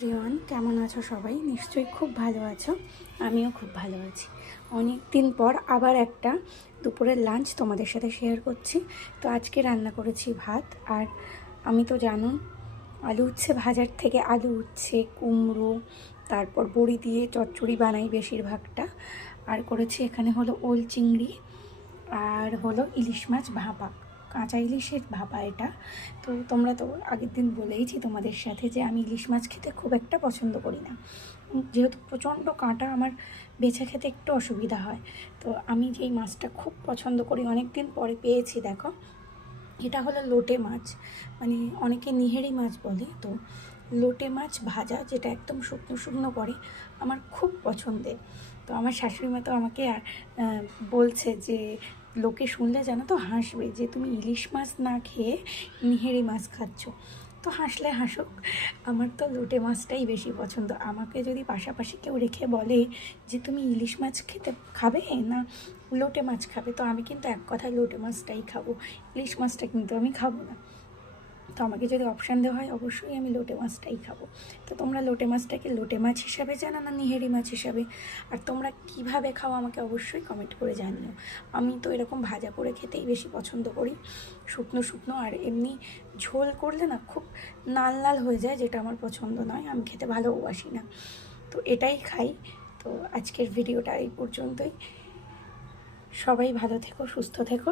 Everyone, কেমন আছো সবাই? নিশ্চয়ই খুব ভালো আছো। আমিও খুব ভালো আছি। অনেক দিন পর আবার একটা দুপুরের লাঞ্চ তোমাদের সাথে শেয়ার করছি। তো আজকে রান্না করেছি ভাত, আর আমি তো জানো আলু উচ্ছে ভাজার থেকে আলু উচ্ছে, কুমড়ো, তারপর বড়ি দিয়ে চচ্চড়ি বানাই বেশিরভাগটা। আর করেছি এখানে হলো ওল চিংড়ি, আর হলো ইলিশ মাছ ভাপা, কাঁচা ইলিশের ভাপা এটা। তো তোমরা তো আগের দিন বলেইছি তোমাদের সাথে যে আমি ইলিশ মাছ খেতে খুব একটা পছন্দ করি না, যেহেতু প্রচণ্ড কাঁটা, আমার বেছে খেতে একটু অসুবিধা হয়। তো আমি যেই মাছটা খুব পছন্দ করি, অনেক দিন পরে পেয়েছি, দেখো এটা হলো লোটে মাছ, মানে অনেকে নিহেরি মাছ বলে। তো লোটে মাছ ভাজা, যেটা একদম শুকনো শুকনো করে, আমার খুব পছন্দের। তো আমার শাশুড়ি মা তো আমাকে বলছে যে লোকে শুনলে জানো তো হাসবে যে তুমি ইলিশ মাছ না খেয়ে নিহেরি মাছ খাচ্ছ। তো হাসলে হাসুক, আমার তো লোটে মাছটাই বেশি পছন্দ। আমাকে যদি পাশাপাশি কেউ রেখে বলে যে তুমি ইলিশ মাছ খেতে খাবে না লোটে মাছ খাবে, তো আমি কিন্তু এক কথায় লোটে মাছটাই খাবো, ইলিশ মাছটা কিন্তু আমি খাবো না। তো আমাকে যদি অপশান দেওয়া হয়, অবশ্যই আমি লোটে মাছটাই খাবো। তো তোমরা লোটে মাছটাকে লোটে মাছ হিসাবে জানো না নিহেরি মাছ হিসাবে, আর তোমরা কিভাবে খাও আমাকে অবশ্যই কমেন্ট করে জানিও। আমি তো এরকম ভাজা করে খেতেই বেশি পছন্দ করি, শুকনো শুকনো। আর এমনি ঝোল করলে না খুব লাল লাল হয়ে যায়, যেটা আমার পছন্দ নয়, আমি খেতে ভালোবাসি না। তো এটাই খাই। তো আজকের ভিডিওটা এই পর্যন্তই। সবাই ভালো থেকো, সুস্থ থেকো,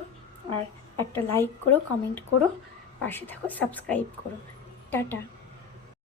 আর একটা লাইক করো, কমেন্ট করো, পাশে থাকো, সাবস্ক্রাইব করো। টাটা।